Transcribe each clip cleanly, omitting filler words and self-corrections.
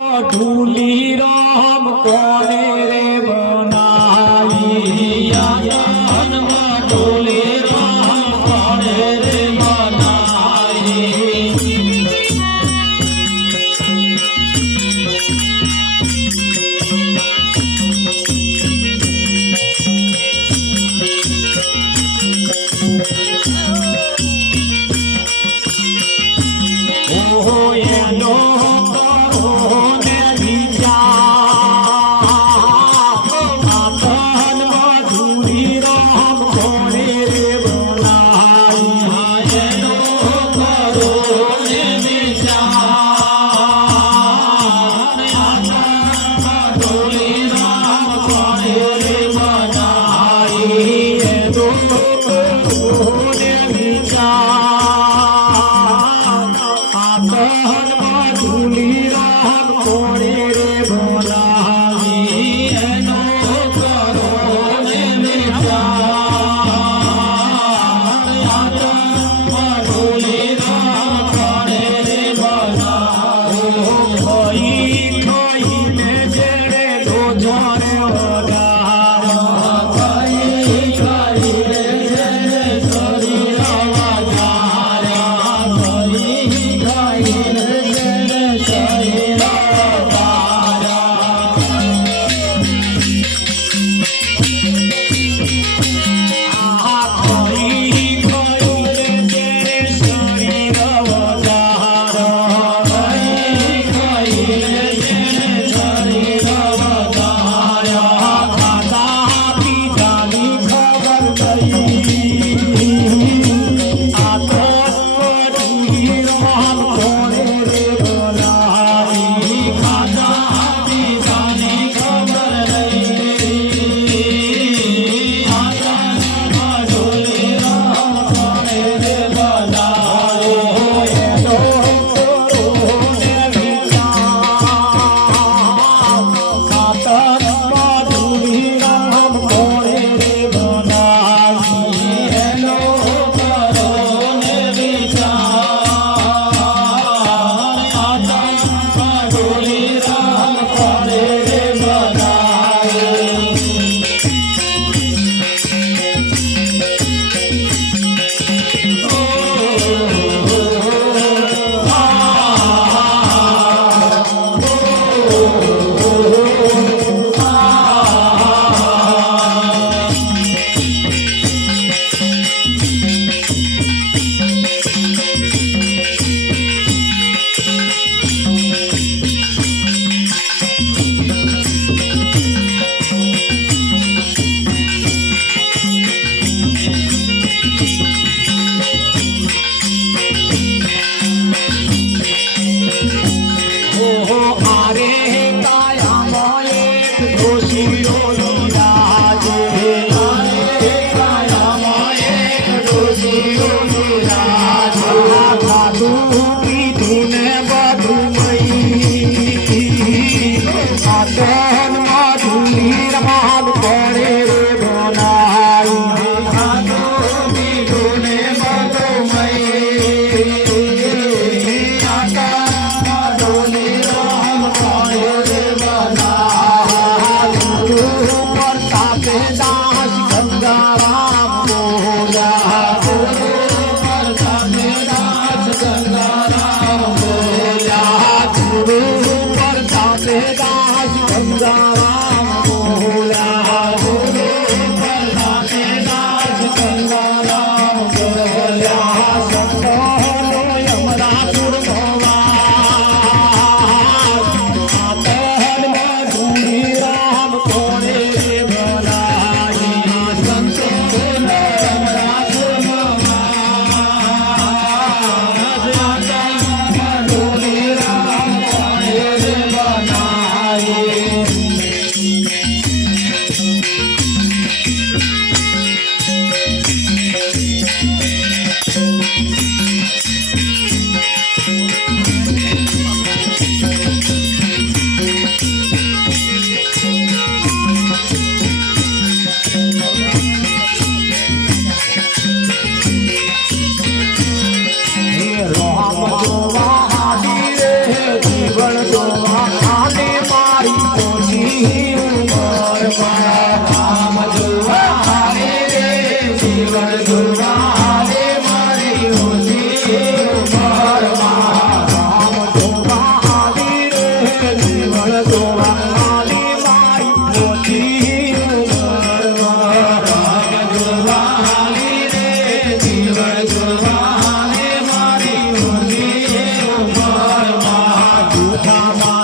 ढूली राम कोने रे बनाई ढूली राम कोने रे बनाई ओहो ये नो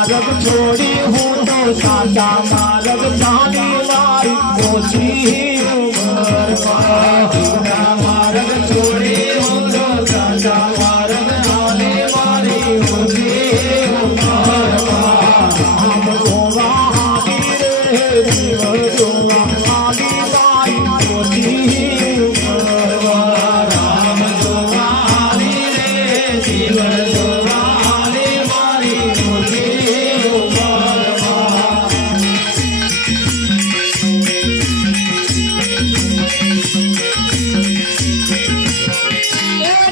માર્ગ છોડી હું તો સાચા માર્ગ ચાલી મારી ઓછી ઉંમરમાં ખોટા માર્ગ છોડી હું તો સાચા માર્ગ ચાલી મારી ઓછી ઉંમરમાં રામ જોવા હાલી રે જીવ જોવા હાલી મારી ઓછી ઉંમરમાં રામ જોવા હાલી રે જીવ જોવા હાલી મારી ઓછી ઉંમરમાં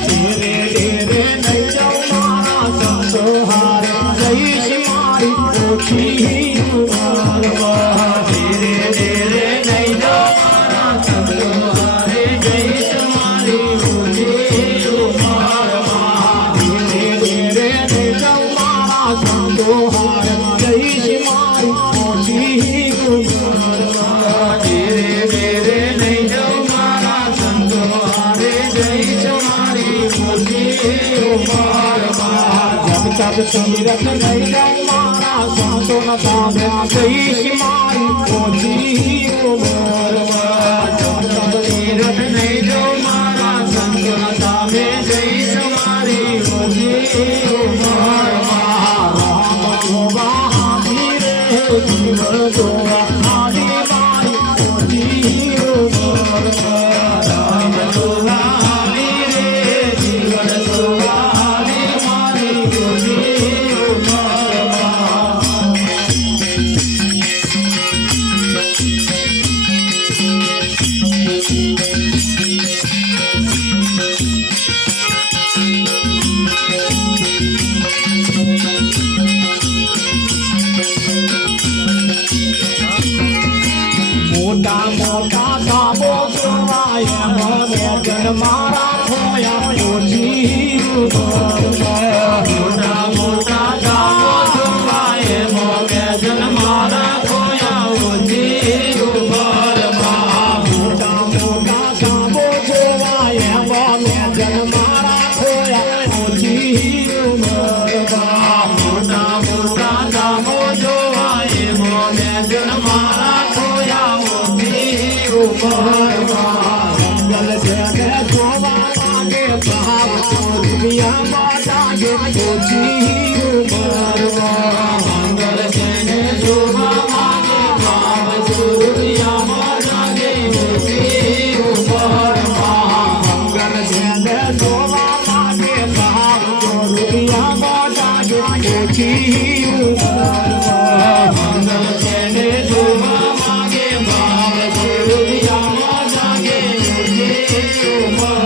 ધીરે નહીં જાઉં મારા સંતો હારે જઈશ મારી ઓછી ઉંમરમાં ધીરે ધીરે નહીં જાઉં મારા સંતો હારે જઈશ મારી ઓછી ઉંમરમાં ધીરે ધીરે નહીં જાઉં મારા સંતો હારે જઈશ મારી ઓછી ઉંમરમાં ધીરે ધીરે નહીં જાઉં મારા સંતો હારે જઈશ મારી ઓછી ઉંમરમાં જબ તક સમીરત નહીં જાઉં મારા સંતોના સામે જઈશ મારી ઓછી ઉંમરમાં જબ તક સમીરત નહીં જાઉં મારા સંતોના સામે જઈશ મારી ઓછી ઉંમરમાં રામ જોવા હાલી રે જીવ જોવા હાલી મારી ઓછી ઉંમરમાં રામ જોવા હાલી રે જીવ જોવા હાલી મારી ઓછી ઉંમરમાં મોટા મોટા કામો જોવાય મને જન મારા ખોયા ઓછી ઉંમરમાં મોટા મોટા કામો જોવાય મને જન મારા ખોયા ઓછી ઉંમરમાં મોટા મોટા કામો જોવાય મને જન મારા ખોયા ઓછી ઉંમરમાં મોટા મોટા કામો જોવાય મને જન મારા ખોયા ઓછી ઉંમરમાં જંગલ જેને જોવા માંગે ભાવ દુનિયામાં જાગે ઓછી ઉંમરમાં જંગલ જેને જોવા માંગે ભાવ દુનિયામાં જાગે ઓછી ઉંમરમાં જંગલ જેને જોવા માંગે ભાવ દુનિયામાં જાગે ઓછી ઉંમરમાં જંગલ જેને જોવા માંગે ભાવ દુનિયામાં જાગે ઓછી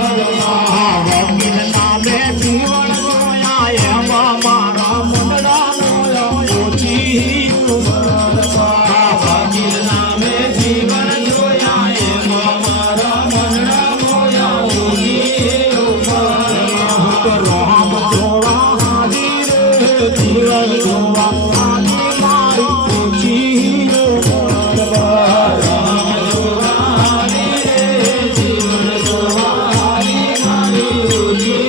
ઉંમરમાં વકીલ નામે જીવન જોયા એવા મારા મનડા મોયા ઓછી ઉંમરમાં વકીલ નામે જીવન જોયા એવા મારા મનડા મોયા ઓછી ઉંમરમાં હું તો રામ જોવા હાલી રે જીવન જોવા હાલી મારી ઓછી ઉંમરમાં રામ જોવા હાલી રે જીવન જોવા હાલી મારી ઓછી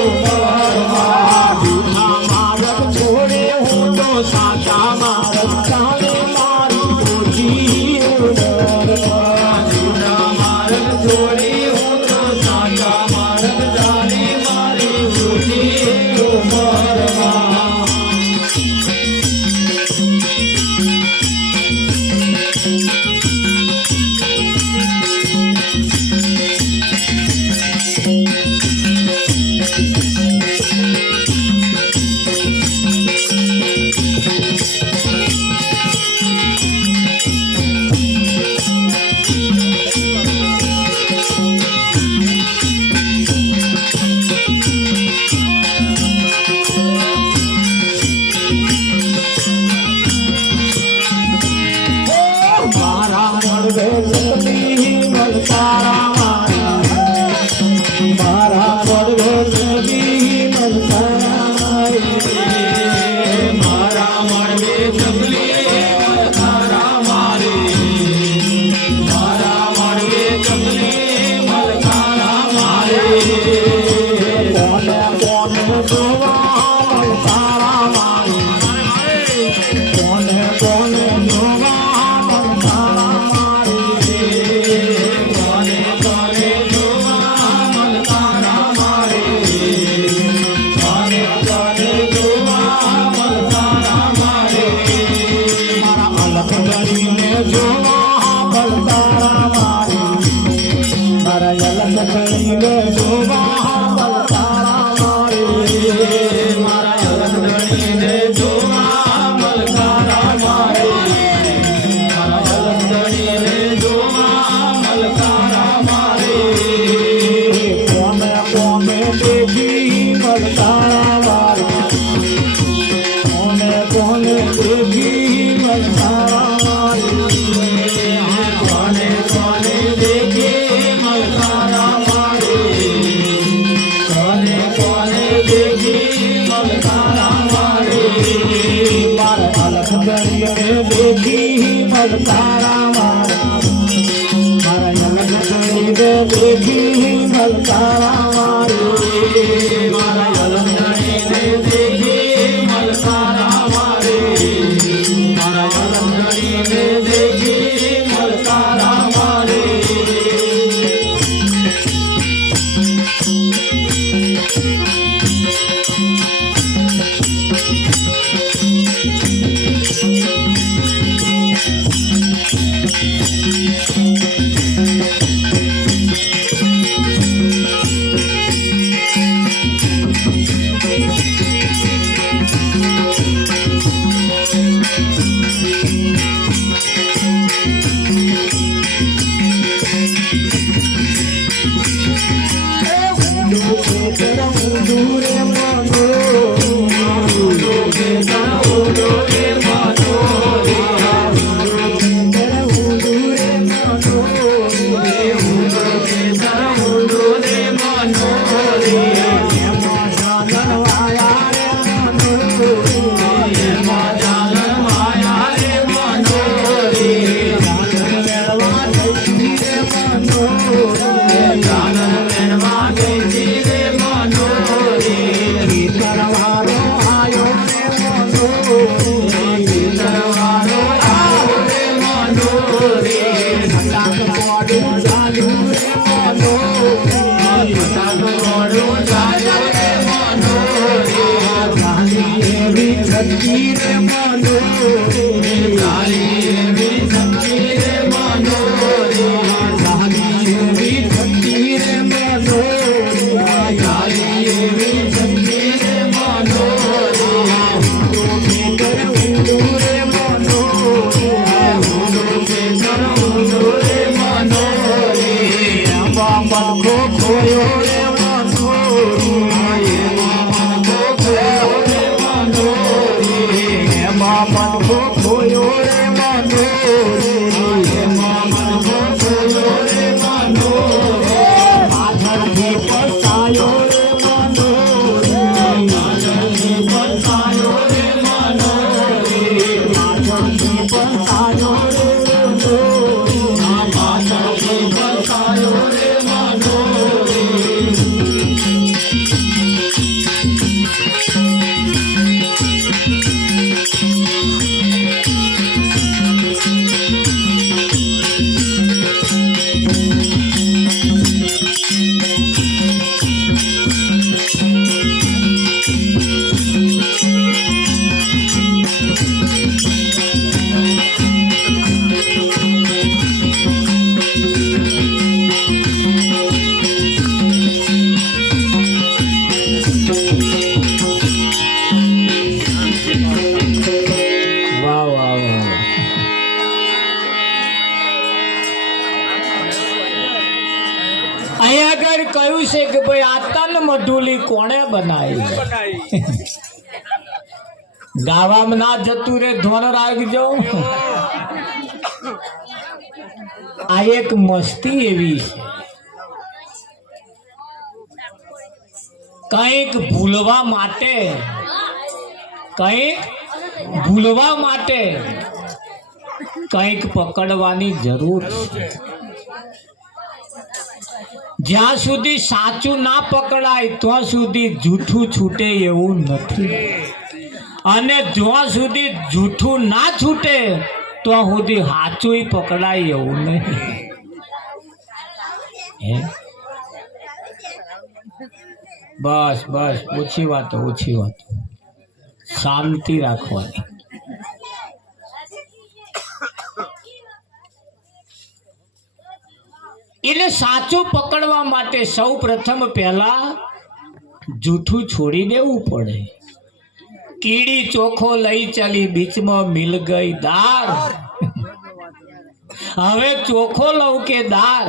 ઉંમરમાં જૂઠા માર્ગ છોડે હું તો સાચા માર્ગ ચાલે મારી ઓછી ઉંમરમાં જૂઠા માર્ગ છોડી હું તો સાચા માર્ગ ચાલે મારી ઓછી ઉંમરમાં કોને કોને જોવા મલકારા મારે કોને કોને જોવા મલકારા મારે કોને કોને જોવા મલકારા મારે મારા અલગ કરીને જોવા મલકારા મારે મારા અલગ કરીને જોવા મલકારા મારે મારા અલગ કરીને જોવા મલકારા મારે મારા અલગ કરીને જોવા મલકારા મારે કોને કોને દેખી મલકારા મારે કોને કોને દેખી મલકારા મારે કોને કોને દેખી મલકારા મારે કોને કોને દેખી મલકારા મારે મારા અલગ કરીને દેખી મલકારા મારે મારા અલગ કરીને દેખી મલકારા મારે મારા અલગ કરીને દેખી મલકારા મારે મારા અલગ કરીને દેખી મલકારા મારે કહ્યું છે કે ભાઈ આ તન મઢુલી કોણે બનાવી ગાવામાં ના જતું રે ધોન રાખજો આ એક મસ્તી એવી છે કંઈક ભૂલવા માટે કંઈક પકડવાની જરૂર છે જ્યાં સુધી સાચું ના પકડાય ત્યાં સુધી જૂઠું છૂટે એવું નથી અને જ્યાં સુધી જૂઠું ના છૂટે તો સુધી સાચું પકડાય એવું નહીં. બસ બસ, ઓછી વાતો, શાંતિ રાખવાની. એટલે સાચું પકડવા માટે સૌ પ્રથમ પહેલા જૂઠું છોડી દેવું પડે. કીડી ચોખો લઈ ચાલી, બીચમાં મિલ ગઈ દાળ. હવે ચોખો લઉં કે દાળ,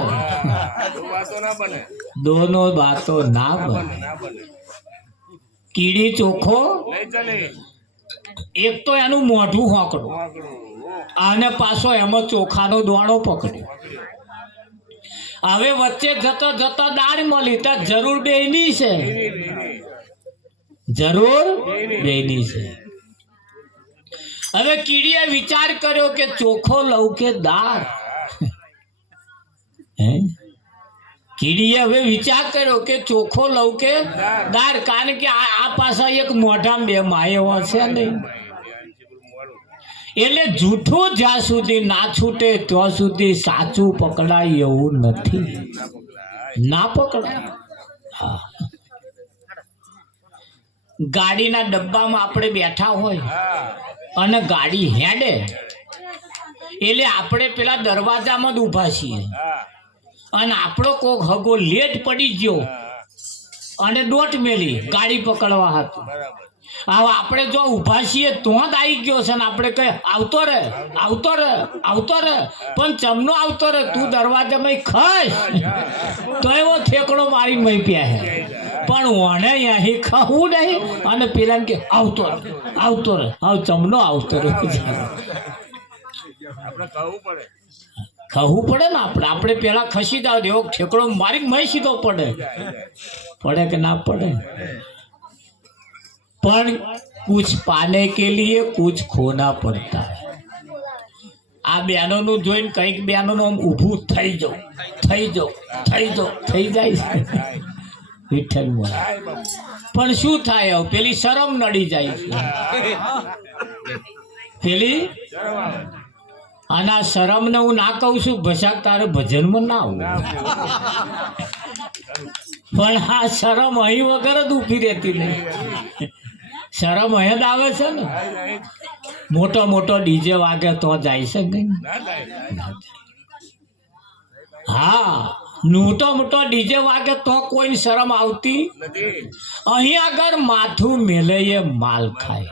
દોનો બાતો ના બને. કીડી ચોખો, એક તો એનું મોઢું હોકડું અને પાછો એમાં ચોખાનો દોણો પકડ્યો. હવે વચ્ચે જતો જતો દાળ મળી તો જરૂર બેની છે, જરૂર બેની છે. હવે કીડીએ વિચાર કર્યો કે ચોખો લઉં કે દાળ. કીડીએ હવે વિચાર કર્યો કે ચોખો લઉં કે દાળ, કારણ કે આ પાછા એક મોઢામાં બે માયેવા છે નહીં. એટલે જૂઠું જ્યાં સુધી ના છૂટે ત્યાં સુધી સાચું પકડાય એવું નથી, ના પકડાય. હા, ગાડીના ડબ્બામાં આપણે બેઠા હોય અને ગાડી હેડે એટલે આપણે પેલા દરવાજામાં જ ઊભા છીએ અને આપણો કોક હગો લેટ પડી ગયો અને દોટ મેલી ગાડી પકડવા હતું. હવે આપણે જો ઊભા છીએ તો જ આવી ગયો છે ને આપણે કહે આવતો રે, આવતો રે, આવતો રે, પણ ચમનો આવતો રે, તું દરવાજામાં ખસ તો એવો ઠેકડો મારી મહી પ્યા. પણ ઓને અહીં ખવું નહીં અને પેલા કે આવતો રે, આવતો રે, આવ ચમનો આવતો રે. ખવું પડે ને આપણે પેલા ખસી જાવ એવો ઠેકડો મારી મહી સીધો પડે કે ના પડે. પણ कुछ पाने के लिए कुछ खोना પડતા. આ બહેનોનું જોઈને કંઈક બહેનોનું આમ ઊભું થઈ જાય છે વિઠ્ઠલ. પણ શું થાય, પેલી શરમ નડી જાય છે પેલી. અને આ શરમને હું ના કહું છું ભસાક તારે ભજનમાં ના આવું, પણ આ શરમ અહીં વગર જ ઊભી રહેતી નહીં. શરમ અહીં જ આવે છે ને. મોટો મોટો ડીજે વાગે તો જાય છે કઈ. હા, મોટો મોટો ડીજે વાગે તો કોઈ શરમ આવતી. અહીં આગળ માથું મેલે એ માલ ખાય.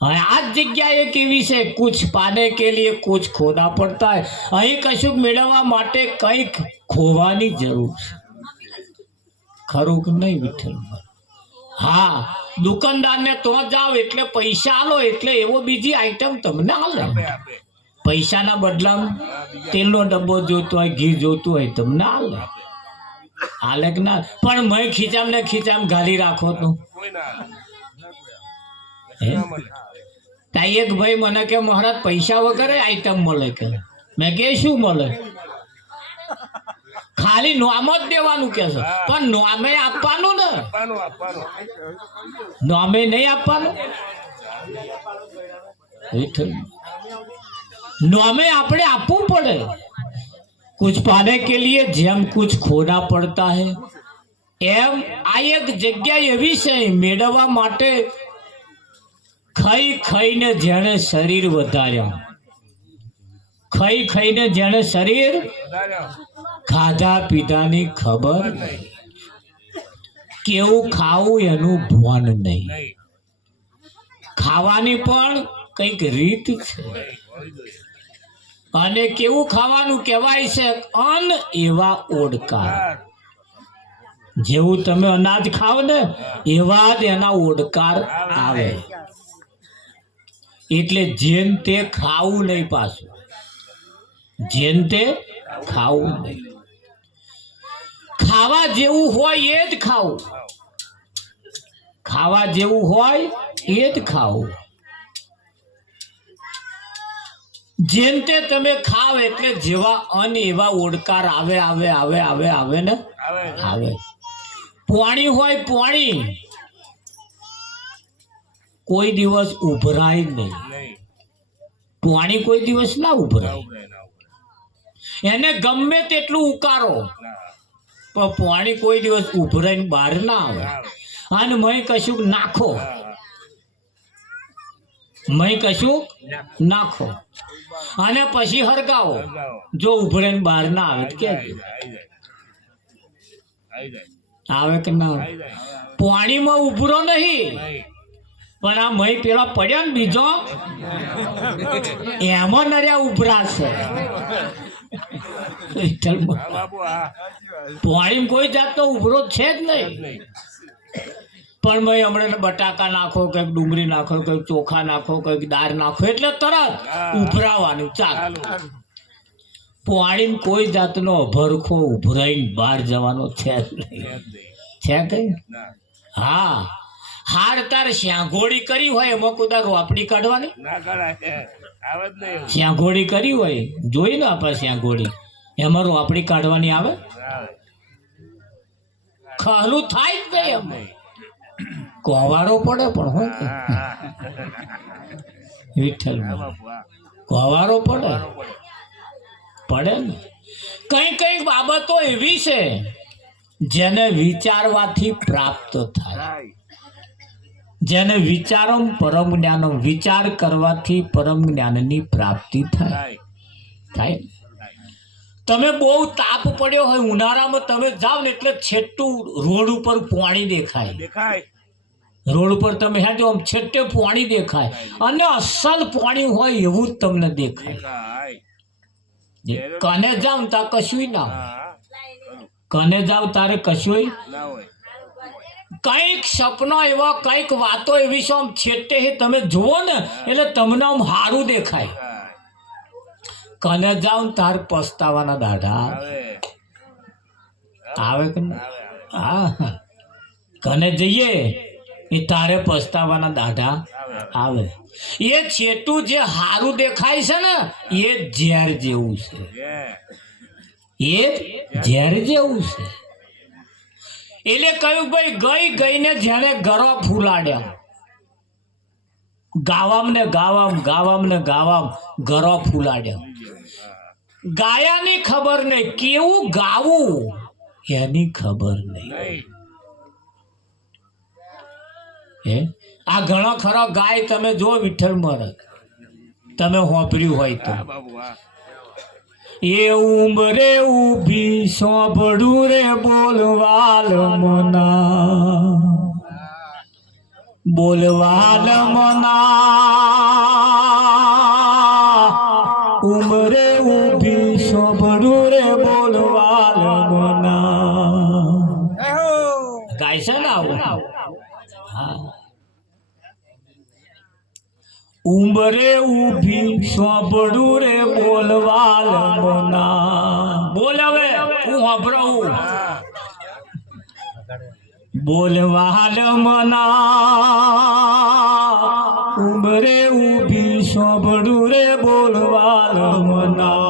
હવે આ જગ્યાએ કેવી છે, કુછ પાને કે લીએ કુછ ખોના પડતા હૈ. અહીં કશું મેળવવા માટે કંઈક ખોવાની જરૂર છે, ખરું કે નહીં વિઠ્ઠલ? હા, દુકાનદારને તો જાઓ એટલે પૈસા આલો એટલે એવો બીજી આઈટમ તમને આલે. પૈસાના બદલામાં તેલનો ડબ્બો જોતો હોય, ઘી જોતું હોય તમને આલે કે ના? પણ મેં ખીચામ ને ખીચામ ઘાલી રાખો તો એક ભાઈ મને કે મહારાજ પૈસા વગર આઈટમ મળે કે. મેં કે શું મળે? ખાલી નોમ જ દેવાનું કે છે, પણ નોમે આપવાનું ને, નોમે નહીં આપવાનું. નોમે આપણે આપવું પડે. कुछ पाने के लिए જેમ कुछ खोना પડતા હૈ એમ આ એક જગ્યા એવી છે મેળવવા માટે ખાઈ ખાઈને જેણે શરીર વધાર્યા, ખાઈ ખાઈને જેણે શરીર ખાધા પીધાની ખબર નહીં, કેવું ખાવું એનું ભાન નહીં. ખાવાની પણ કંઈક રીત છે અને કેવું ખાવાનું કહેવાય છે, અન્ન એવા ઓડકાર. જેવું તમે અનાજ ખાવ ને એવા જ એના ઓડકાર આવે. એટલે જેન તે ખાવું નહીં, પાછું જેન તે ખાવું નહીં. ખાવા જેવું હોય એ જ ખાવું, ખાવા જેવું હોય એ જ ખાવું. જેમ તે તમે ખાવ એટલે જેવા અન્ન એવા ઓડકાર આવે આવે આવે આવે આવે ને આવે. પોણી હોય પોણી, કોઈ દિવસ ઉભરાય નહીં. પાણી કોઈ દિવસ ના ઉભરાય. એને ગમે તેટલું ઉકારો પણ પાણી કોઈ દિવસ ઉભરાઈને બહાર ના આવે. અને મય કશું નાખો, મય કશું નાખો અને પછી હરગાવો, જો ઉભરાઈને બહાર ના આવે તો કેજો આવે કે ના. પાણીમાં ઉભરો નહીં પણ આ મય પેલા પડ્યો ને બીજો એમાં નર્યા ઉભરાશે. પાણીમાં કોઈ જાતનો ઉભરો છે જ નહીં. પણ મેં હમણાં બટાકા નાખો, કંઈક ડુંગળી નાખો, કંઈક ચોખા નાખો, કંઈક દાળ નાખો એટલે તરત ઉભરાવાનું ચાલુ. પાણીમાં કોઈ જાતનો ભરખો ઉભરાઈને બહાર જવાનો છે જ નહીં. છે કઈ? હા, હાર તાર શ્યાંઘોડી કરી હોય એમાં કુદા રોપડી કાઢવાની શ્યાંઘોડી કરી હોય, જોઈ ને આપણે શ્યાંઘોડી એમાં રોપડી કાઢવાની આવે? ખહલું થાય જ નહીં. અમે કોવારો પડે પણ હોય વિઠ્ઠલ કોવારો પડે ને. કઈ કઈ બાબતો એવી છે જેને વિચારવાથી પ્રાપ્ત થાય. જેને વિચારમ પરમ જ્ઞાનમ, વિચાર કરવાથી પરમ જ્ઞાનની પ્રાપ્તિ થાય. તમે બહુ તાપ પડ્યો હોય ઉનાળામાં તમે જાઓ ને એટલે છેટું રોડ ઉપર પાણી દેખાય. રોડ ઉપર તમે હેઠો આમ છેટે પાણી દેખાય અને અસલ પાણી હોય એવું જ તમને દેખાય. કને જાવ તાર કશું ના હોય. કને જાવ તારે કશું કઈક સપના એવા, કઈક વાતો એવી છે આમ છેટે તમે જુઓ ને એટલે તમને આમ સારું દેખાય. કને જાવ તાર પસ્તાવાના દાઢા આવે કે ના? હા, કને જઈએ એ તારે પસ્તાવાના દાઢા આવે. એ છેટું જે સારું દેખાય છે ને એ ઝેર જેવું છે. એ ઝેર જેવું છે. એટલે કહ્યું ભાઈ ગઈને જેને ગરો ફૂલાડ્યા, ગાવામ ને ગાવામ ગરો ફૂલાડ્યા. ગાયાની ખબર નહીં, કેવું ગાવું એની ખબર નહીં. આ ઘણો ખરો ગાય તમે જો વિઠ્ઠલ મરક તમે હોંભર્યું હોય તો, એ ઉંબરે ઉભી સોંભળું રે બોલવાલ મના, ઉંબરે ઉભી સોંભળું રે બોલવાલ મના. ગાય છે ને આવું? હા, ઉંબરે ઉભી સોંભળું રે બોલવાલ મના. બોલ હવે હું સાંભળું. બોલવાલ મના, ઉંબરે ઉભી સોંભળું રે બોલવાલ મના.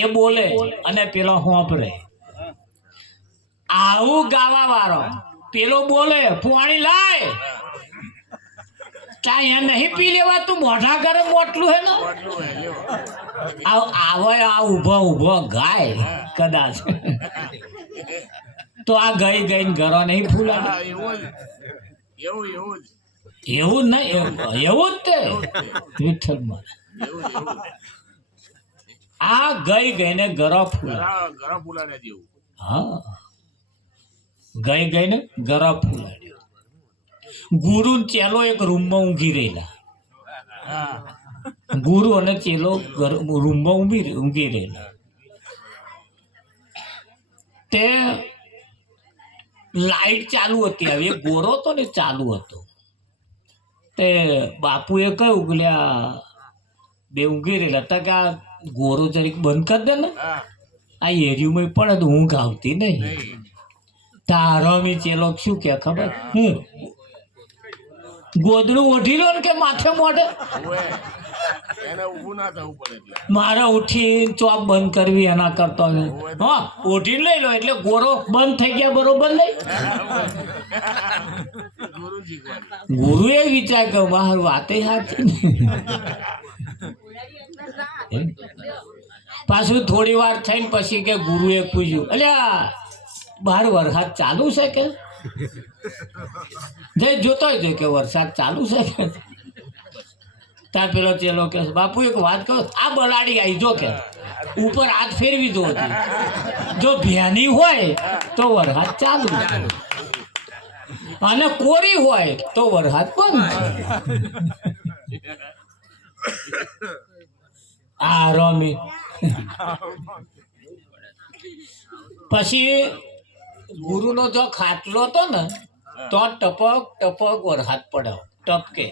એ બોલે અને પેલો હોંભરે. આવું ગાવા વાળો પેલો બોલે પાણી લાય, ત્યાં નહીં પી લેવા તું મોઢા કરે મોટલું હે ને. આવે આ ઉભો ગાય કદાચ તો આ ગઈને ઘરો નહીં ફૂલા. એવું નહીં, એવું જ તે વિઠ્ઠલ મારે આ ગઈને ઘરો ફૂલા. હા, ગઈને ગરા ફૂલાડ્યો. ગુરુ ચેલો એક રૂમમાં ઊંઘી રહેલા. ગુરુ અને ચેલો રૂમમાં ઊંઘી રહેલા. તે લાઈટ ચાલુ હતી. હવે ગોરો હતો ને ચાલુ હતો. તે બાપુએ કહ્યું કે બે ઊંઘી રહેલા હતા કે આ ગોરો જરીક બંધ કરી દે ને, આ એરિયુમાં પડે તો ઊંઘ આવતી નહીં. તારામી ચેલો શું કે ખબર? ગોદડું ઓઢી લો ને કે માથે મોઢે મારે ઉઠી ચોપ બંધ કરવી એના કરતો હા ઉઠીને લઈ લો એટલે ગોરો બંધ થઈ ગયા બરોબર નહીં ગુરુ એ વિચાર કે બહાર વાતે સાચી પાછું થોડી વાર થઈને પછી કે ગુરુએ પૂછ્યું અલ્યા બહાર વરસાદ ચાલુ છે કે જે જોતો હોય કે વરસાદ ચાલુ છે કે ત્યાં પેલો ચેલો કે બાપુ એક વાત કહો આ બલાડી આવી જો કે ઉપર હાથ ફેરવી દો જો ભ્યાની હોય તો વરસાદ ચાલુ અને કોરી હોય તો વરસાદ બંધ આ રમી પછી ગુરુનો જો ખાટલો હતો ને તો ટપક ટપક વરસાદ પડે ટપકે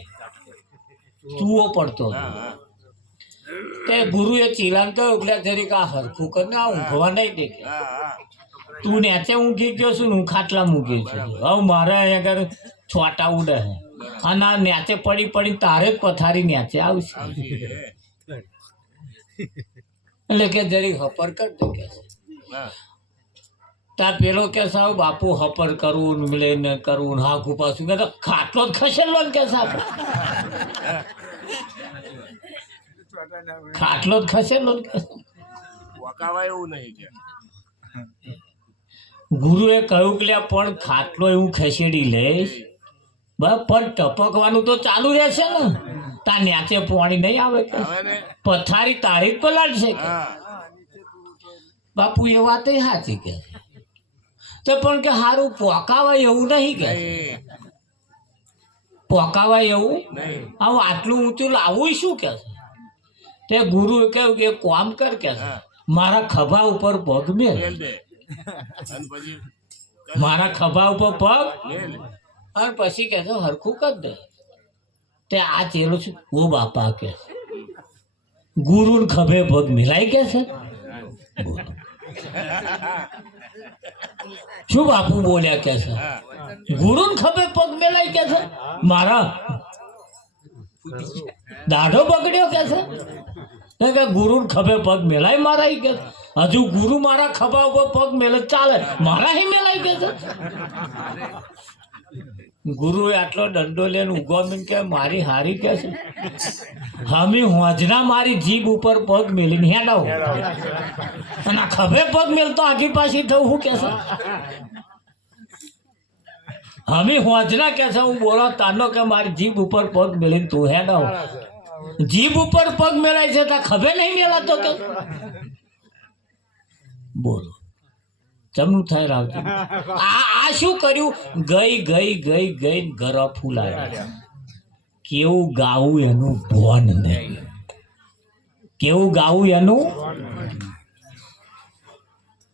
ચૂવો પડતો તે ગુરુએ ચીલાન કહ્યું એટલે જરીક આ હરખું કરીને આ ઊંઘવા નહીં દે તું નેચે ઊંઘી ગયો છું હું ખાટલા મૂકી છું હવે મારે અહીંયા આગળ છોટા ઉડે અને આ નેચે પડી પડી તારે જ પથારી નેચે આવશે એટલે કે જરીક હપર કરજો કે તાર પેલો કે સાહેબ બાપુ હપર કરવું લઈને કરવું હાખું પાછું કે ખાટલો જ ખસેલો ને કે સાહેબ ખાટલો જ ખસેલો ને કે ગુરુએ કહ્યું કે પણ ખાટલો એવું ખસેડી લઈશ બસ પણ ટપકવાનું તો ચાલુ રહેશે ને તાર ન્યાચે પાણી નહીં આવે કે પથારી તારી જ પલાળશે કે બાપુ એ વાત સાચી કે તો પણ કે સારું પોકાવાય એવું નહીં કે પોકાવાય એવું આવું આટલું ઊંચું લાવવું શું કે તે ગુરુએ કહ્યું કે કામ કર કે મારા ખભા ઉપર પગ મેલ મારા ખભા ઉપર પગ અને પછી કે હરખું કર દે તે આ ચેલો છું ઓ બાપા કે ગુરુ ખભે પગ મિલાઈ કે છે શું બાપુ બોલ્યા કે છે ગુરુ ખભે પગ મિલાઈ કે છે મારા દાઢો બગડ્યો કે છે ગુરુ ખભે પગ મેલાય મારા કે હજુ ગુરુ મારા ખભા ઉપર પગ મેલે ચાલે મારા હી મેલાઈ કે છે ગુરુએ આટલો દંડો લઈને ઉગો કે મારી હારી કે છે હમી હોજના મારી જીભ ઉપર પગ મેલીને હેડાવો અને આ ખભે પગ મેલતો આગી પાછી થવું શું કે છે હમી હોજના કે છે હું બોલો તાનો કે મારી જીભ ઉપર પગ મેલીને તું હેડાવો જીભ ઉપર પગ મેલાય છે તો ખભે નહીં મેલાતો કે બોલો ચમનું થાય રાવજી આ શું કર્યું ગઈ ગઈ ગઈ ગઈ ઘર ફૂલાય કેવું ગાવું એનું ભોન નહીં કેવું ગાવું એનું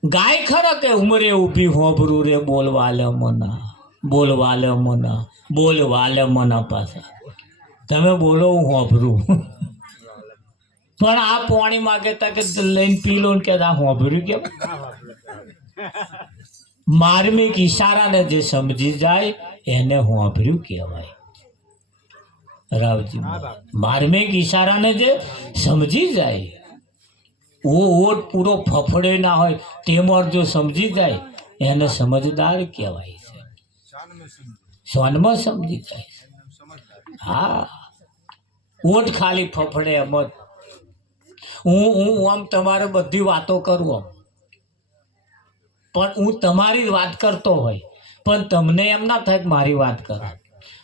ગાય ખરા કે ઉમરે ઊભી હોભરું રે બોલવાલે મના પાછા તમે બોલો હું હોભરું પણ આ પાણી માગે તા કે લઈને પી લો ને કે આ હોભર્યું કેમ માર્મિક ઈશારાને જે સમજી જાય એને હોભર્યું કહેવાય રાવજી માર્મિક ઈશારાને જે સમજી જાય ઓટ પૂરો ફફડે ના હોય તેમાં જો સમજી જાય એને સમજદાર કહેવાય છે સોનમાં સમજી જાય હા ઓટ ખાલી ફફડે એમ જ હું આમ તમારે બધી વાતો કરું આમ પણ હું તમારી વાત કરતો હોય પણ તમને એમ ના થાય કે મારી વાત કરો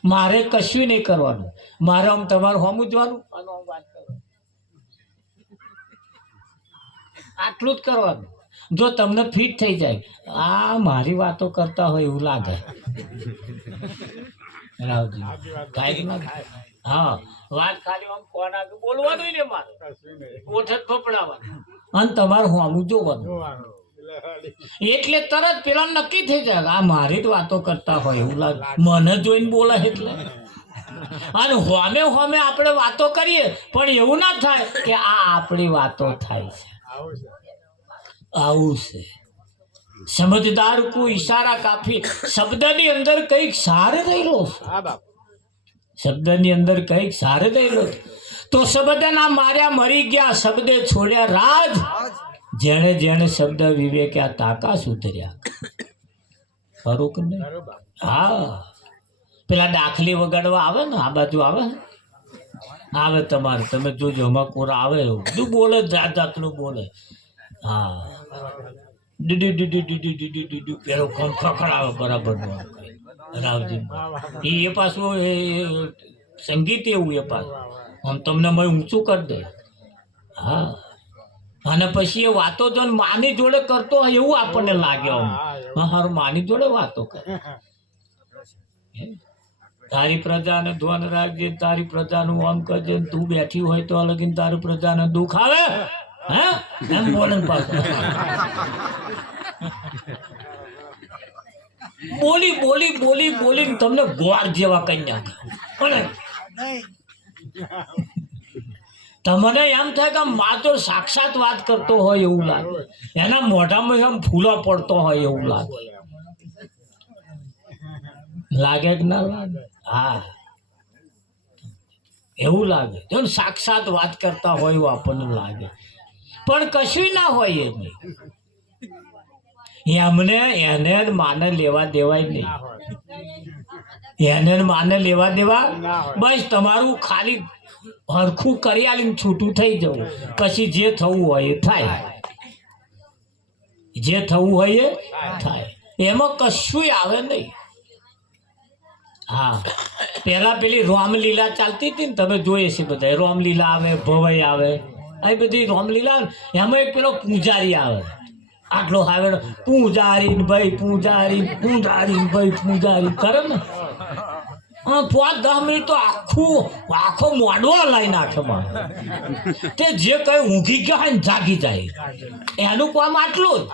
મારે કશું નહીં કરવાનું મારે આમ તમારું સમજવાનું અને આમ વાત કરવાનું આટલું જ કરવાનું જો તમને ફિટ થઈ જાય આ મારી વાતો કરતા હોય એવું લાગે હા વાત ખાલી આમ કોના બોલવાનું ને મારે ઓઠ જ ફફડાવાનું અને તમારે હું જોવાનું એટલે તરત પેલા નક્કી થઈ જાય આ મારી જ વાતો કરતા હોય એવું લાગે મને જોઈને બોલે એટલે અને હોમે આપણે વાતો કરીએ પણ એવું ના થાય કે આ આપણી વાતો થાય છે આવું છે સમજદાર કો ઈશારા કાફી શબ્દની અંદર કઈક સાર રહેલો છે શબ્દની અંદર કઈક સાર રહેલો છે તો શબ્દના માર્યા મરી ગયા, શબ્દે છોડ્યા રાજ, જેણે જેણે શબ્દ વિવેક્યા તાકા સુધર્યા. ખરું કે નહીં? હા, પેલા દાખલી વગાડવા આવે ને, આ બાજુ આવે ને, આવે તમારે, તમે જોજો, એમાં કોરા આવે એવું બધું બોલે, જાત જાતનું બોલે. હા, DD DD DD DD DD પેલો ખખડાવે બરાબર રાવજી. એ પાછું એ સંગીત એવું, એ પાછું આમ તમને મેં ઊંચું કરી દે. હા, અને પછી એ વાતો જો માની જોડે કરતો હોય એવું આપણને લાગે. આમ હારું માની જોડે વાતો કરે. તારી પ્રજાને ધ્વન રાખજે, તારી પ્રજાનું આમ કરજે, તું બેઠી હોય તો લગીન તારી પ્રજાને દુઃખ આવે. હે એમ બોલે પાછું. બોલી બોલી બોલી બોલી તમને ગોળ જેવા કઈ નાખે. તમને એમ થાય કે મા તો સાક્ષાત વાત કરતો હોય એવું લાગે, એના મોઢામાં એમ ફૂલો પડતો હોય એવું લાગે. લાગે કે ના લાગે? હા, એવું લાગે. જો સાક્ષાત વાત કરતા હોય એવું આપણને લાગે, પણ કશું ના હોય એમને. એમને એને માને લેવા દેવાય નહીં. એને માને લેવા દેવા, બસ તમારું ખાલી હરખું કરી આલીને છૂટું થઈ જવું. પછી જે થવું હોય એ થાય, જે થવું હોય એ થાય, એમાં કશું આવે નહીં. હા, પેલા પેલી રામલીલા ચાલતી હતી ને, તમે જોઈએ છે બધા. રામલીલા આવે, ભવાઈ આવે, આ બધી રામલીલા. એમાં એક પેલો પૂજારી આવે, આટલો આવે, પૂજારી ભાઈ પૂજારી, પૂજારી ભાઈ પૂજારી કરે ને. 5-10 મિનિટ તો આખો મોડવો લઈ નાખે. તે જે કઈ ઊંઘી ગયા હોય ને જાગી જાય, એનું કામ આટલું જ.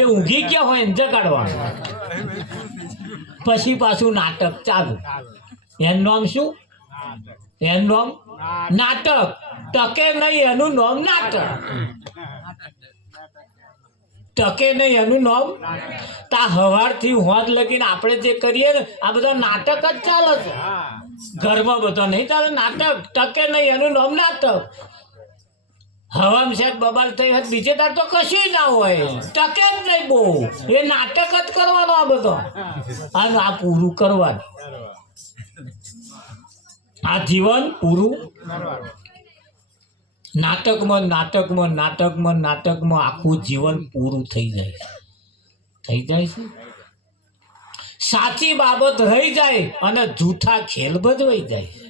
એ ઊંઘી ગયા હોય ને જગાડવાનું. પછી પાછું નાટક ચાલુ. એનું નામ શું? એનું નામ નાટક. ટકે નહીં એનું નામ નાટક. ટકે નહીં એનું નામ. તા હવારથી હોદ લગીને આપણે જે કરીએ ને, આ બધા નાટક જ ચાલે છે ઘરમાં. બધા નહીં ચાલે નાટક. ટકે નહીં એનું નામ નાટક. હવામાં સાહેબ બબાલ થઈ હોય, બીજે તાર તો કશું ના હોય. ટકે જ નહીં બહુ. એ નાટક જ કરવાનો આ બધો. અને આ પૂરું કરવાનું, આ જીવન પૂરું નાટકમાં નાટકમાં નાટકમાં નાટકમાં આખું જીવન પૂરું થઈ જાય છે. થઈ જાય છે. સાચી બાબત રહી જાય અને જૂઠા ખેલ ભજવાઈ જાય છે.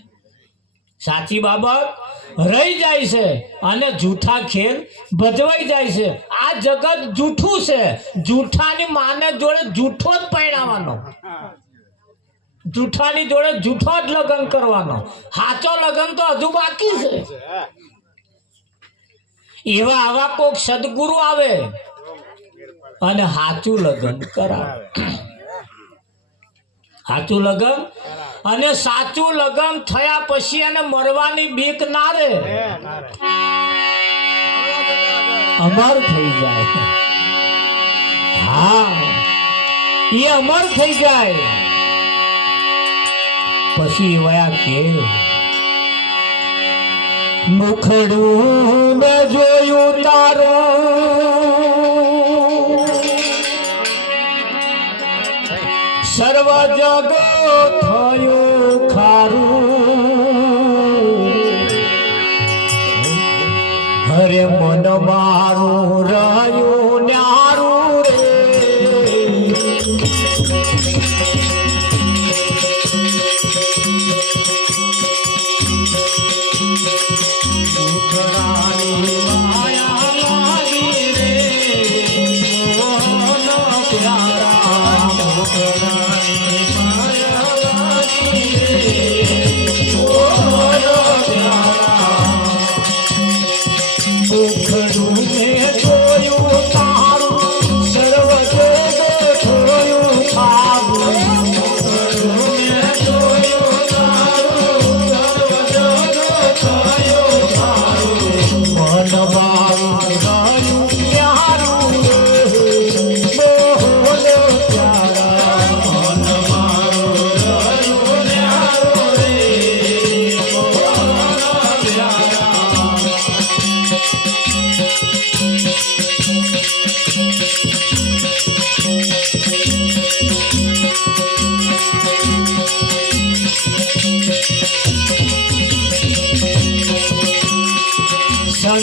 સાચી બાબત રહી જાય છે અને જૂઠા ખેલ ભજવાઈ જાય છે. આ જગત જૂઠું છે. જૂઠાની માને જોડે જૂઠો જ પરણાવવાનો, જૂઠાની જોડે જૂઠો જ લગ્ન કરવાનો. સાચો લગ્ન તો હજુ બાકી છે. એવા આવા કોક સદગુરુ આવે અને સાચું લગ્ન કરાવે. સાચું લગ્ન, અને સાચું લગ્ન થયા પછી એને મરવાની બીક ના રહે. અમર થઈ જાય. હા, એ અમર થઈ જાય. પછી વયા કે મુખડું ને જોયું તારું, સર્વ જગત થયું ખારું. હરે મન મારું રહ્યું ન્યારું રે. મુખડું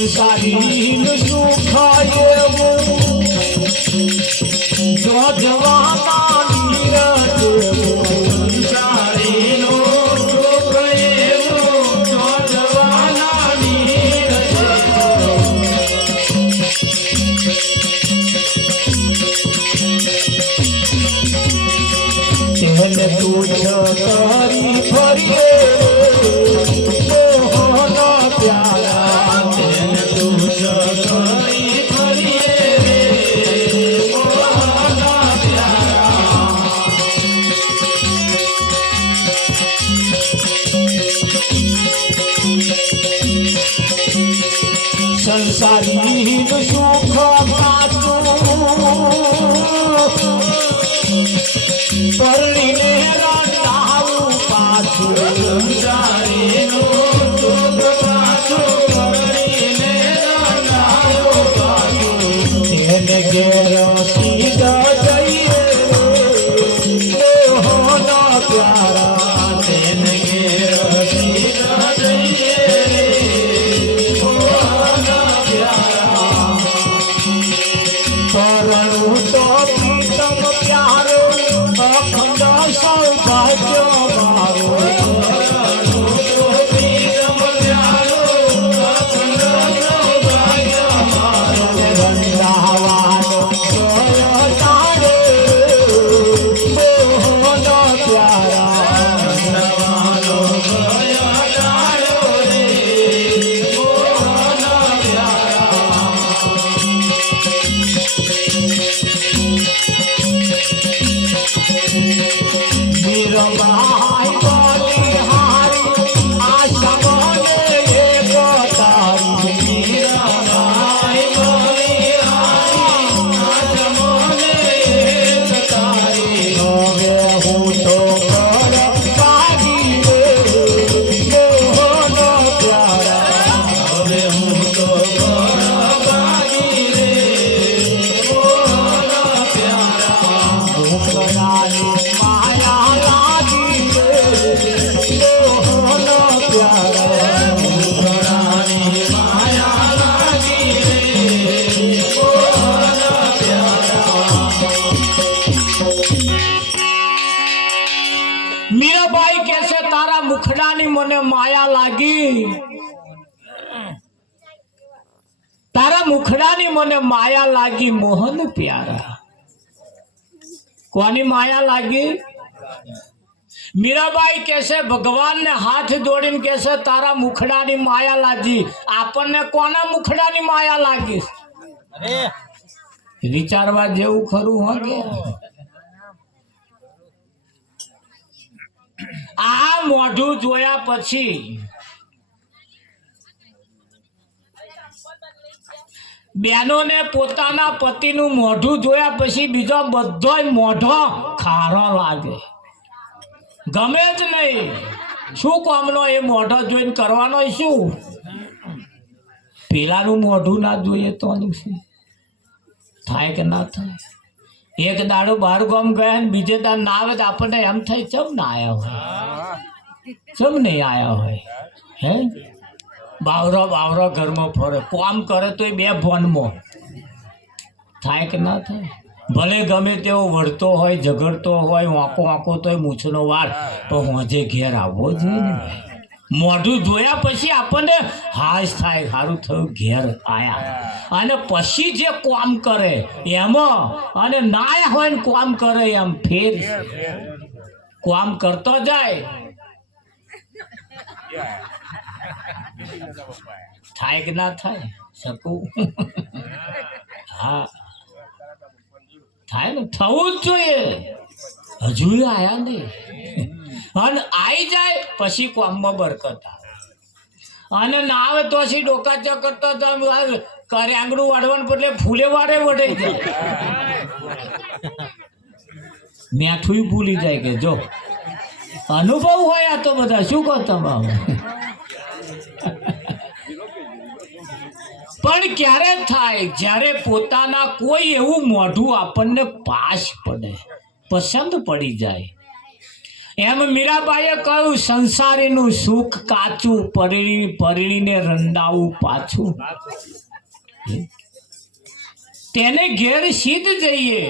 સંસારી સુખ એવું જો જવાના નીરજ સંસારીનો સુખ એવું જો જવાના નીરજ તેને તું કરી ફરીએ સંસારી સુખ પાતું પરણીને રંગાવું પાછું સંસારીનું સુખ પાછું પરણીને રંગાવું પાછું એને ઘેર સીધા જઈએ મોહનો પ્યારા તેને ઘેર સીધા જઈએ પરણું તો પ્રીતમ પ્યારો અખંડ સૌભાગ્ય મારો પરણું તો પ્રીતમ પ્યારો અખંડ સૌભાગ્ય મારો વૃંદાવાનો ગયો તારે મોહનો પ્યારા વૃંદાવાનો ગયો તારો રે મોહનો પ્યારા મીરાબાઈ બોલી હારી આશા મને એક તારી મીરાબાઈ બોલી હારી આશા મને એક તારી હવે હું તો કર કાગી રે મોહનો પ્યારા હવે હું તો કર કાગી રે મોહનો પ્યારા ભૂખરાની માયા લાગી રે મોહનો પ્યારા ભૂખરાની માયા લાગી રે મોહનો પ્યારા મીરાબાઈ કહે છે તારા મુખડાની મને માયા લાગી તારા મુખડાની મને માયા લાગી મોહન પ્યારા કોની માયા લાગી મીરાબાઈ કહેશે ભગવાનને હાથ જોડીને કહેશે તારા મુખડાની માયા લાગી આપણને કોના મુખડાની માયા લાગી વિચારવા જેવું ખરું હોય આ મોઢું જોયા પછી બહેનોને પોતાના પતિનું મોઢું જોયા પછી બીજો બધો મોઢો ખારો લાગે ગમે જ નહીં શું કામનો એ મોઢો જોઈને કરવાનો શું પેલાનું મોઢું ના જોઈએ તો શું થાય કે ના થાય એક દાડો બહાર ગામ ગયા ને બીજે દાડ ના આવે તો આપણને એમ થાય ચમ ના આવ્યા હોય ચમ નહીં આવ્યા હોય હે બાવરો ઘરમાં ફરે કામ કરે તો બે ભોનમાં થાય કે ના થાય ભલે ગમે તેવો વળતો હોય ઝઘડતો હોય વાંકો તોય મૂછનો વાળ પણ હોજે ઘેર આવવો જોઈએ ને મોઢું જોયા પછી આપણને હાશ થાય સારું થયું ઘેર આયા અને પછી જે કામ કરે એમાં અને ના આયા હોય ને કામ કરે એમ ફેર કામ કરતો જાય થાય કે ના થાય શકું હા થાય ને થવું જ જોઈએ હજુ આયા નહીં અને આવી જાય પછી કામમાં બરકત આવે અને ના આવે તો પછી ડોકા ચકરતો કરે આંગળું વાળવાનું બદલે ફૂલે વાળે વઢાઈ જાય મેઠું ભૂલી જાય કે જો અનુભવ હોય આ તો બધા શું કહો તમે પણ ક્યારે થાય જ્યારે પોતાના કોઈ એવું મોઢું આપણને પાસ પડે પસંદ પડી જાય એમ મીરાબાઈએ કહ્યું સંસારીનું સુખ કાચું પરણીને રંડાવું પાછું તેને ઘેર સીધ જઈએ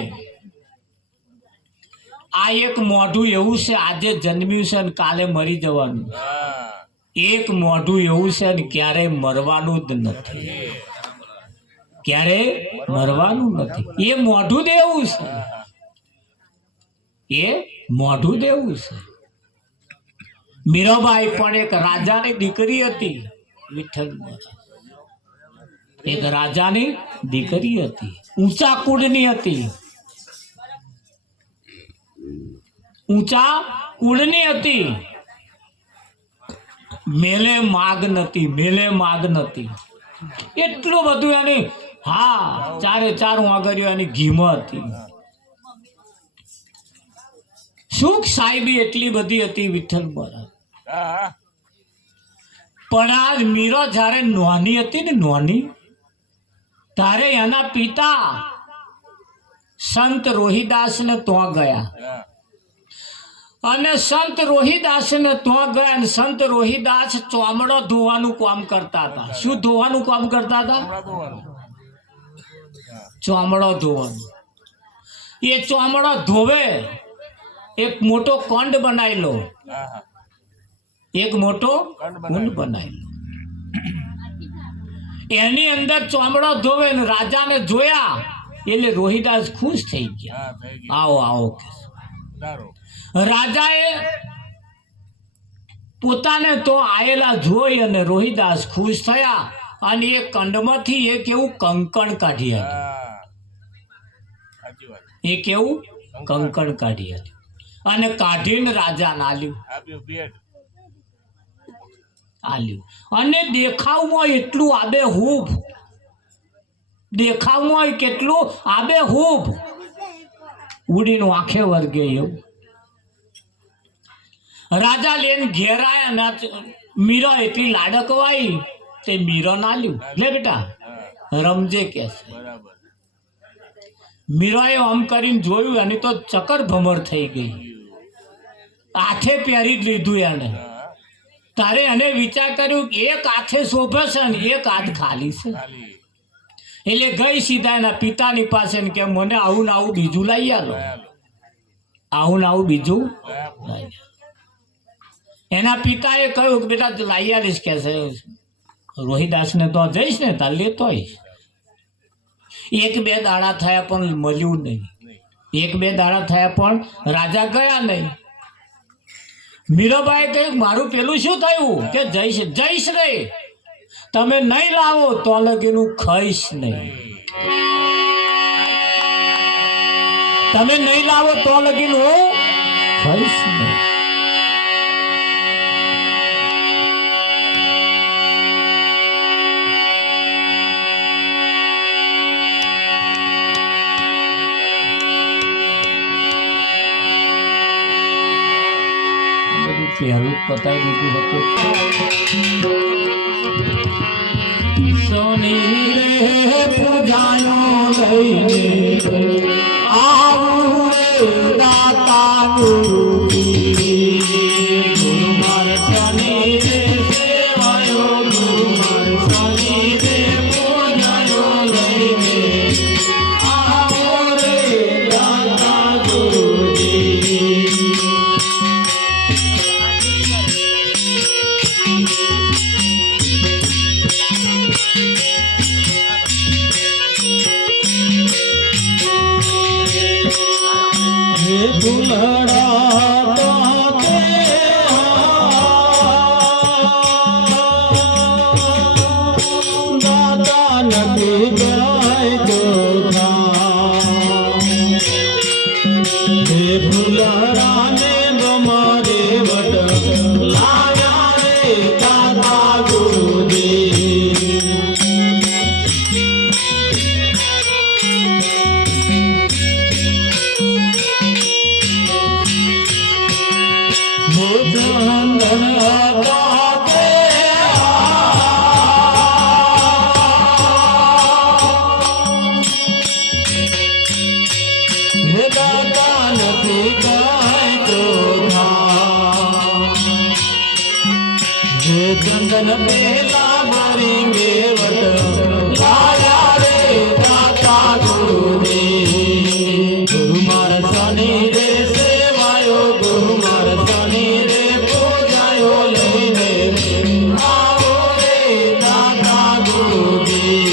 આ એક મોઢું એવું છે આજે જન્મ્યું છે ને કાલે મરી જવાનું એક મોઢું એવું છે ને ક્યારે મરવાનું જ નથી ક્યારે મરવાનું નથી એ મોઢું દેવું છે એ મોઢું દેવું છે મીરાબાઈ પણ એક રાજાની દીકરી હતી વિઠ્ઠલ એક રાજાની દીકરી હતી ઊંચા કુળની હતી ઊંચા કુળની હતી મેલે માગ નથી એટલું બધું એની હા ચારે ચાર વાગરીઓ એની ઘીમ હતી સુખ સાહેબી એટલી બધી હતી વિઠ્ઠલ મહારાજ પણ આ મીરો જ્યારે નોની હતી ને નોની ત્યારે એના પિતા સંત રોહિદાસ ને તો ગયા અને સંત રોહિદાસ ને તો ગયા અને સંત રોહિદાસ ચોમડો ધોવાનું કામ કરતા હતા શું ધોવાનું કામ કરતા હતા ચોમડો ધોવાનું એ ચોમડો ધોવે એક મોટો કંડ બનાવી લો એક મોટો કુંડ બનાવી લો એની અંદર ચોમડો ધોવે ને રાજાને જોયા એટલે રોહિદાસ ખુશ થઈ ગયા આવો આવો રાજાએ પોતાને તો આયેલા જોઈ અને રોહિદાસ ખુશ થયા અને એ કંડમાંથી એક એવું કંકણ કાઢી આપ્યું એક એવું કંકણ કાઢી આપ્યું અને કાઢીને રાજાને આલ્યું અને દેખાવમાં એટલું આબેહૂબ દેખાવમાં કેટલું આબેહૂબ ઉડીને આંખે વર્ગે એવું રાજા લઈને ઘેરાયા મીરા એટલી લાડકવાઈ તે મીરા ના લ્યું લે બેટા રમજે કે છે મીરાએ આમ કરીને જોયું અને તો ચક્કર ભમર થઈ ગઈ હાથે પહેરી જ લીધું એને તારે એને વિચાર કર્યું એક હાથે શોભે છે ને એક હાથ ખાલી છે એટલે ગઈ સીધા એના પિતાની પાસે કે મને આવું ને આવું બીજું લઈ આલો આવું ને આવું બીજું લઈ એના પિતાએ કહ્યું કે બેટા લઈ આવીશ કે છે રોહિદાસ ને તો જઈશ ને તાર લેતો એક બે દાડા થયા પણ મળ્યું નહીં એક બે દાડા થયા પણ રાજા ગયા નહીં મીરાબાઈ કહ્યું મારું પેલું શું થયું કે જઈશ રે તમે નહીં લાવો તો લગીનું ખાઈશ નહીં તમે નહીં લાવો તો લગીનું ખાઈશ નહીં પહેલું પતાવી દીધું હતું સોની રે પૂજાયો લઈને આવું દાતા ગુરુ માર સોની રે સેવાયો ગુરુ માર સોની રે પૂજાયો લઈને આવો રે દાતા ગુરુજી દાતા નથી કાંઈ તો જે ચંદન પેલા ભરી મેવટ લાયા રે દાતા ગુરુજી ગુરુ મારા શનિ રે સેવાયો ગુરુ મારા શનિ રે પૂજાયો લઈને આવો રે દાતા ગુરુજી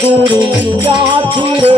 સદગુરુ ક્યાંથી રે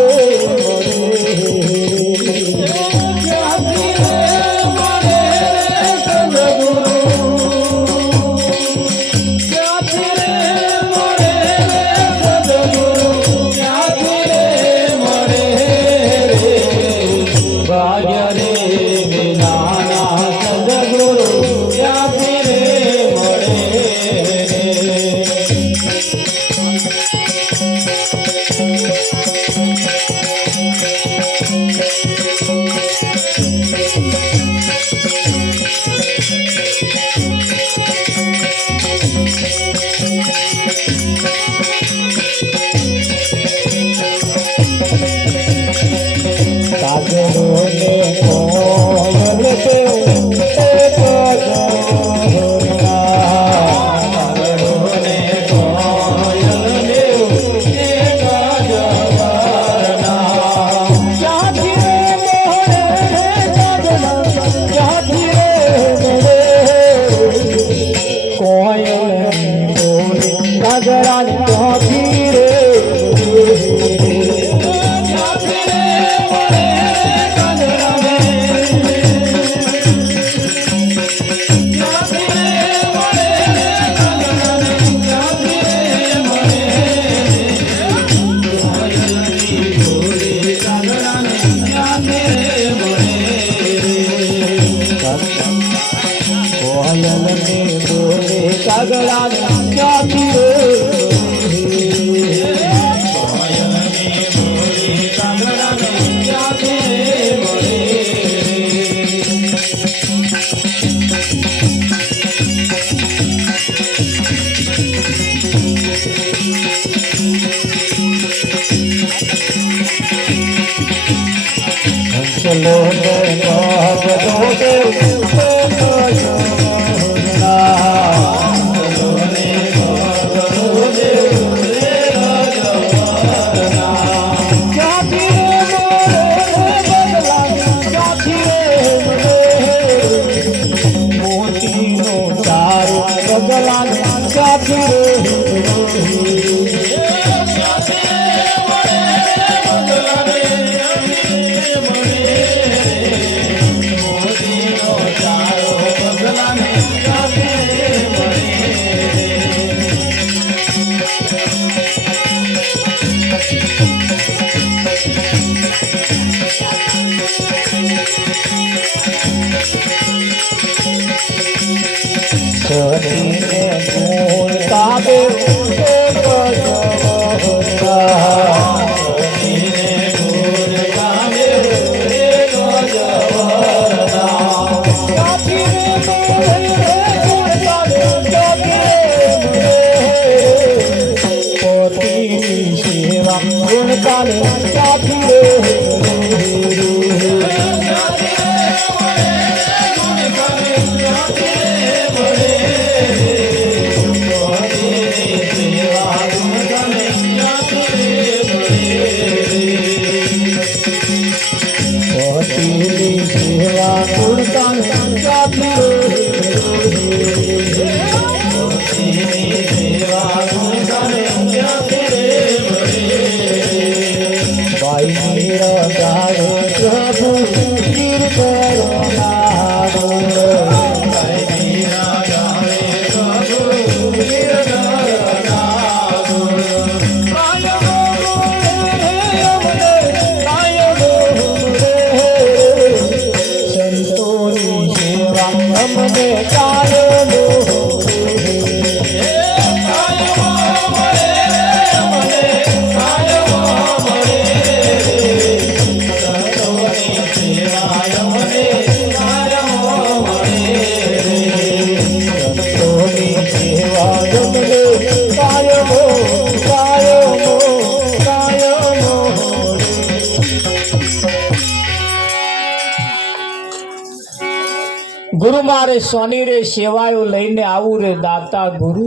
ગુરુ મારે સોની રે સેવાયો લઈને આવું રે દાતા ગુરુ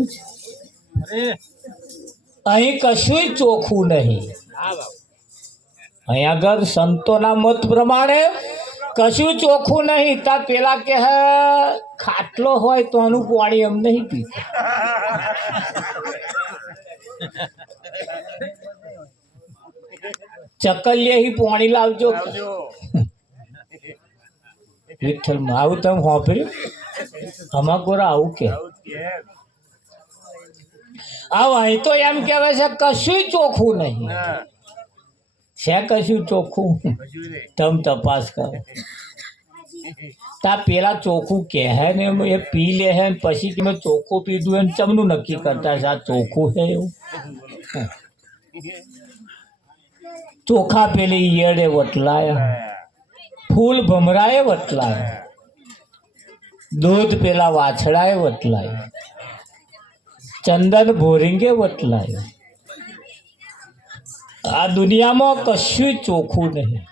અહીં કશું ચોખ્ખું નહીં. અહીં આગળ સંતોના મત પ્રમાણે કશું ચોખ્ખું નહીં. તા પેલા કે ખાટલો હોય તો આનું પાણી એમ નહીં પીતું. ચકલિયા પોણી લાવજો વિઠ્ઠલમાં આવું તમે હોંભર્યું અમાર ગોરા આવું કે અહીં તો એમ કહેવાય છે કશું ચોખ્ખું નહીં છે કશું ચોખ્ખું તમે તપાસ કરો તા પેલા ચોખ્ખું કહે ને એ પી લે હે ને પછી કે મેં ચોખ્ખું પીધું એમ ચમનું નક્કી કરતા છે આ ચોખ્ખું છે એવું ચોખા પેલી ઈયળે વટલાયા ફૂલ ભમરાએ વટલાયા દૂધ પેલા વાછડાએ વટલાયું ચંદન ભોરિંગે વટલાયું આ દુનિયામાં કશું ચોખ્ખું નહીં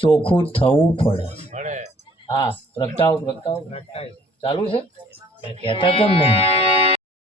ચોખ્ખું થવું પડે હા પ્રગટાવ ચાલુ છે કહેતા કેમ નહીં